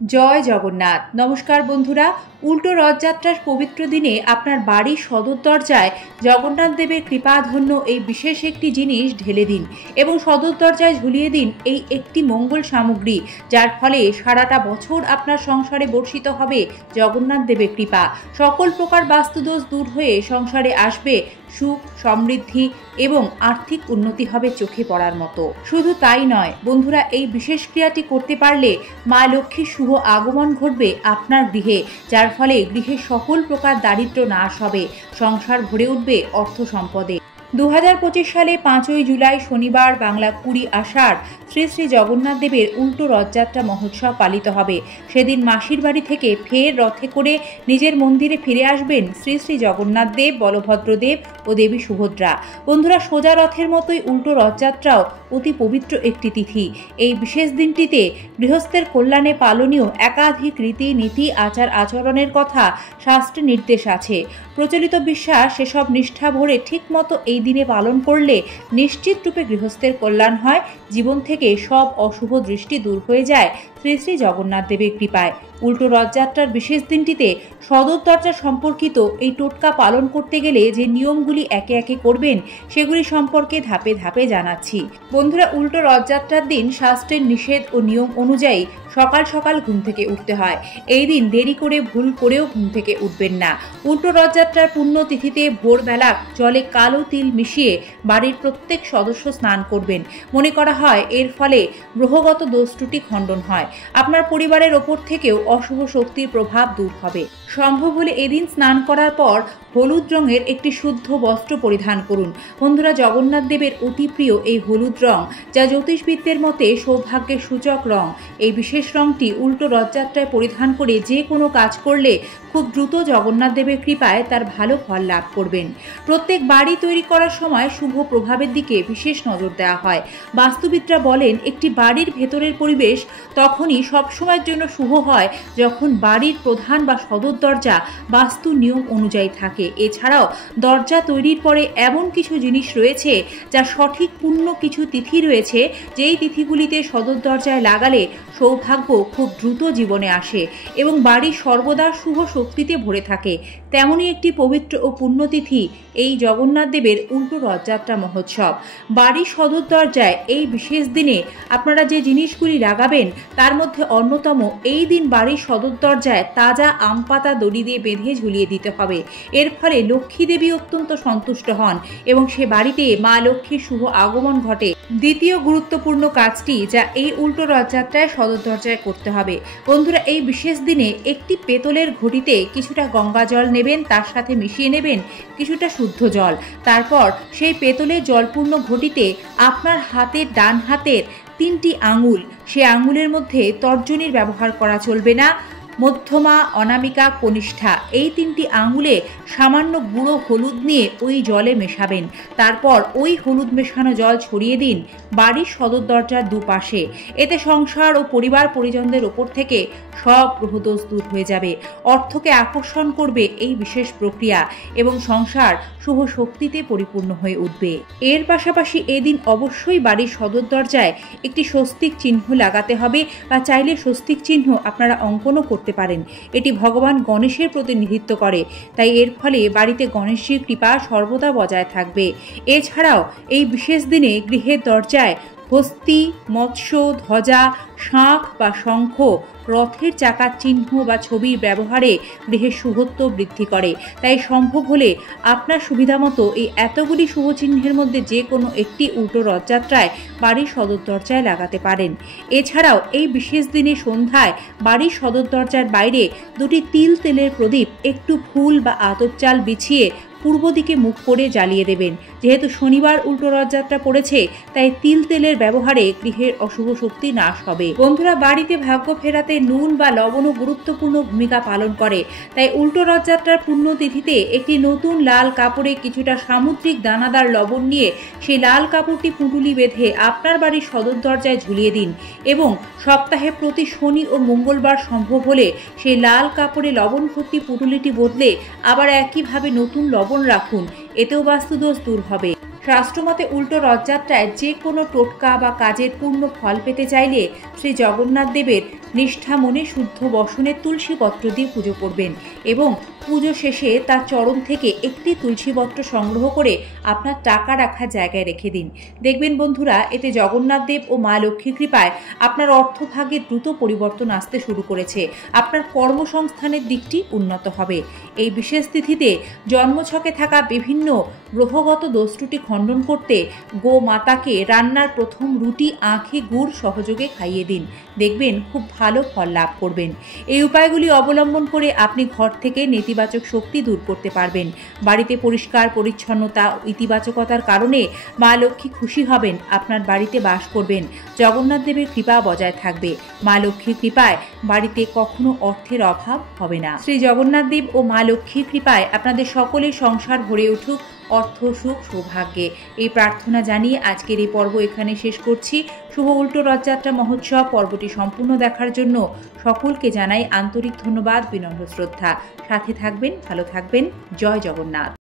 জয় জগন্নাথ। নমস্কার বন্ধুরা, উল্টো রথযাত্রার পবিত্র দিনে আপনার বাড়ির সদর দরজায় জগন্নাথ দেবের কৃপাধন্য এই বিশেষ একটি জিনিস ঢেলে দিন এবং সদর দরজায় ঝুলিয়ে দিন এই একটি মঙ্গল সামগ্রী, যার ফলে সারাটা বছর আপনার সংসারে বর্ষিত হবে জগন্নাথ দেবের কৃপা। সকল প্রকার বাস্তুদোষ দূর হয়ে সংসারে আসবে সুখ, সমৃদ্ধি এবং আর্থিক উন্নতি হবে চোখে পড়ার মতো। শুধু তাই নয় বন্ধুরা, এই বিশেষ ক্রিয়াটি করতে পারলে মা লক্ষ্মীর শুভ আগমন ঘটবে আপনার গৃহে, যার ফলে গৃহের সকল প্রকার দারিদ্র্য নাশ হবে, সংসার ভরে উঠবে অর্থ সম্পদে। 2025 সালে 5ই জুলাই শনিবার বাংলা 20 আষাঢ় শ্রী শ্রী জগন্নাথ দেবের উল্টো রথযাত্রা মহোৎসব পালিত হবে। সেদিন মাসির বাড়ি থেকে ফের রথে করে নিজের মন্দিরে ফিরে আসবেন শ্রী শ্রী জগন্নাথ দেব, বলভদ্র দেব ও দেবী সুভদ্রা। বন্ধুরা, সোজা রথের মতোই উল্টো রথযাত্রাও অতি পবিত্র একটি তিথি। এই বিশেষ দিনটিতে গৃহস্থের কল্যাণে পালনীয় একাধিক রীতি নীতি আচার আচরণের কথা শাস্ত্রে নির্দেশ আছে। প্রচলিত বিশ্বাস সেসব নিষ্ঠা ভরে ঠিক মতো এই দিনে পালন করলে নিশ্চিত রূপে গৃহস্থের কল্যাণ হয়, জীবন থেকে সব অশুভ দৃষ্টি দূর হয়ে যায় শ্রী শ্রী জগন্নাথ দেবের কৃপায়। উল্টো রথযাত্রার বিশেষ দিনটিতে সদর দরজা সম্পর্কিত এই টোটকা পালন করতে গেলে যে নিয়মগুলি একে একে করবেন সেগুলি সম্পর্কে ধাপে ধাপে জানাচ্ছি। বন্ধুরা, উল্টো রথযাত্রার দিন শাস্ত্রের নিষেধ ও নিয়ম অনুযায়ী সকাল সকাল ঘুম থেকে উঠতে হয়। এই দিন দেরি করে ভুল করেও ঘুম থেকে উঠবেন না। উল্টো রথযাত্রার পুণ্যতিথিতে ভোরবেলা জলে কালো তিল মিশিয়ে বাড়ির প্রত্যেক সদস্য স্নান করবেন। মনে করা হয় এর ফলে গ্রহগত দোষ ত্রুটি খণ্ডন হয়, আপনার পরিবারের ওপর থেকেও অশুভ শক্তির প্রভাব দূর হবে। সম্ভব হলে এদিন স্নান করার পর হলুদ রঙের একটি শুদ্ধ বস্ত্র পরিধান করুন। বন্ধুরা, জগন্নাথ দেবের অতি প্রিয় এই হলুদ রং, যা জ্যোতিষবিদদের মতে সৌভাগ্যের সূচক রং। এই বিশেষ রংটি উল্টো রথযাত্রায় পরিধান করে যে কোনো কাজ করলে খুব দ্রুত জগন্নাথ দেবের কৃপায় তার ভালো ফল লাভ করবেন। প্রত্যেক বাড়ি তৈরি করার সময় শুভ প্রভাবের দিকে বিশেষ নজর দেওয়া হয়। বাস্তুবিদরা বলেন একটি বাড়ির ভেতরের পরিবেশ তখনই সবসময়ের জন্য শুভ হয় যখন বাড়ির প্রধান বা সদর দরজা বাস্তু নিয়ম অনুযায়ী থাকে। এছাড়াও দরজা তৈরির পরে এমন কিছু জিনিস রয়েছে যা সঠিক পূর্ণ কিছু তিথি রয়েছে, যেই তিথিগুলিতে সদর দরজায় লাগালে সৌভাগ্য খুব দ্রুত জীবনে আসে এবং বাড়ি সর্বদা শুভ শক্তিতে ভরে থাকে। তেমনই একটি পবিত্র ও পুণ্যতিথি এই জগন্নাথ দেবের উল্টো রথযাত্রা মহোৎসব। বাড়ির সদর দরজায় এই বিশেষ দিনে আপনারা যে জিনিসগুলি লাগাবেন তার মধ্যে অন্যতম, এই দিন বাড়ির সদর দরজায় তাজা আম পাতা দড়ি দিয়ে বেঁধে ঝুলিয়ে দিতে হবে। এর ফলে লক্ষ্মী দেবী অত্যন্ত সন্তুষ্ট হন এবং সে বাড়িতে মা লক্ষ্মীর শুভ আগমন ঘটে। দ্বিতীয় গুরুত্বপূর্ণ কাজটি যা এই উল্টো রথযাত্রায় সদর দরজায় করতে হবে, বন্ধুরা, এই বিশেষ দিনে একটি পেতলের ঘটিতে কিছুটা গঙ্গা জল নেবেন, তার সাথে মিশিয়ে নেবেন কিছুটা শুদ্ধ জল। তারপর সেই পেতলের জলপূর্ণ ঘটিতে আপনার হাতের ডান হাতের 3টি আঙুল, সে আঙুলের মধ্যে তর্জনীর ব্যবহার করা চলবে না, মধ্যমা, অনামিকা, কনিষ্ঠা, এই 3টি আঙুলে সামান্য গুঁড়ো হলুদ নিয়ে ওই জলে মেশাবেন। তারপর ওই হলুদ মেশানো জল ছড়িয়ে দিন বাড়ির সদর দরজার দুপাশে। এতে সংসার ও পরিবার পরিজনদের ওপর থেকে সব গ্রহদোষ দূর হয়ে যাবে, অর্থকে আকর্ষণ করবে এই বিশেষ প্রক্রিয়া এবং সংসার শুভ শক্তিতে পরিপূর্ণ হয়ে উঠবে। এর পাশাপাশি এদিন অবশ্যই বাড়ির সদর দরজায় একটি স্বস্তিক চিহ্ন লাগাতে হবে, বা চাইলে স্বস্তিক চিহ্ন আপনারা অঙ্কনও করতে পারেন। এটি ভগবান গণেশের প্রতিনিধিত্ব করে, তাই এর ফলে বাড়িতে গণেশজির কৃপা সর্বদা বজায় থাকবে। এছাড়াও এই বিশেষ দিনে গৃহের দরজায় হস্তি, মৎস্য, ধ্বজা, শাঁখ বা শঙ্খ, রথের চাকার চিহ্ন বা ছবির ব্যবহারে গৃহের শুভত্ব বৃদ্ধি করে। তাই সম্ভব হলে আপনার সুবিধামতো এই এতগুলি শুভ চিহ্নের মধ্যে যে কোনো একটি উল্টো রথযাত্রায় বাড়ির সদর দরজায় লাগাতে পারেন। এছাড়াও এই বিশেষ দিনে সন্ধ্যায় বাড়ির সদর দরজার বাইরে 2টি তিল তেলের প্রদীপ একটু ফুল বা আতপ চাল বিছিয়ে পূর্ব দিকে মুখ করে জ্বালিয়ে দেবেন। যেহেতু শনিবার উল্টো রথযাত্রা পড়েছে, তাই তিল তেলের ব্যবহারে গৃহের অশুভ শক্তি নাশ হবে। বন্ধুরা, বাড়িতে ভাগ্য ফেরাতে নুন বা লবণও গুরুত্বপূর্ণ ভূমিকা পালন করে। তাই উল্টো রথযাত্রার পুণ্যতিথিতে একটি নতুন লাল কাপড়ে কিছুটা সামুদ্রিক দানাদার লবণ নিয়ে সেই লাল কাপড়টি পুঁটুলি বেঁধে আপনার বাড়ির সদর দরজায় ঝুলিয়ে দিন এবং সপ্তাহে প্রতি শনি ও মঙ্গলবার সম্ভব হলে সেই লাল কাপড়ে লবণ ভর্তি পুঁটুলিটি বদলে আবার একইভাবে নতুন লবণ রাখুন। এতেও বাস্তুদোষ দূর হবে। শাস্ত্রমতে উল্টো রথযাত্রায় যে কোনো টোটকা বা কাজের পূর্ণ ফল পেতে চাইলে শ্রী জগন্নাথ দেবের নিষ্ঠা মনে শুদ্ধ বসনের তুলসী পত্র দিয়ে পুজো করবেন এবং পুজো শেষে তার চরণ থেকে একটি তুলসী পত্র সংগ্রহ করে আপনার টাকা রাখার জায়গায় রেখে দিন। দেখবেন বন্ধুরা, এতে জগন্নাথ দেব ও মা লক্ষ্মীর কৃপায় আপনার অর্থভাগ্যে দ্রুত পরিবর্তন আসতে শুরু করেছে। আপনার কর্মসংস্থানের দিকটি উন্নত হবে। এই বিশেষ তিথিতে জন্মছকে থাকা বিভিন্ন গ্রহগত দোষত্রুটি খণ্ডন করতে গোমাতাকে রান্নার প্রথম রুটি আখে গুড় সহযোগে খাইয়ে দিন। দেখবেন খুব ভালো ফল লাভ করবেন। এই উপায়গুলি অবলম্বন করে আপনি ঘর থেকে নেতিবাচক শক্তি দূর করতে পারবেন। বাড়িতে পরিষ্কার পরিচ্ছন্নতা ও ইতিবাচকতার কারণে মা লক্ষ্মী খুশি হবেন, আপনার বাড়িতে বাস করবেন। জগন্নাথ দেবের কৃপা বজায় থাকবে। মা লক্ষ্মীর কৃপায় বাড়িতে কখনো অর্থের অভাব হবে না। শ্রী জগন্নাথ দেব ও মা লক্ষ্মীর কৃপায় আপনাদের সকলের সংসার ভরে উঠুক অর্থ সুখ সৌভাগ্যে। এই প্রার্থনা জানিয়ে আজকের এই পর্ব এখানে শেষ করছি। শুভ উল্টো রথযাত্রা মহোৎসব পর্বটি সম্পূর্ণ দেখার জন্য সকলকে জানাই আন্তরিক ধন্যবাদ, বিনম্র শ্রদ্ধা। সাথে থাকবেন, ভালো থাকবেন। জয় জগন্নাথ।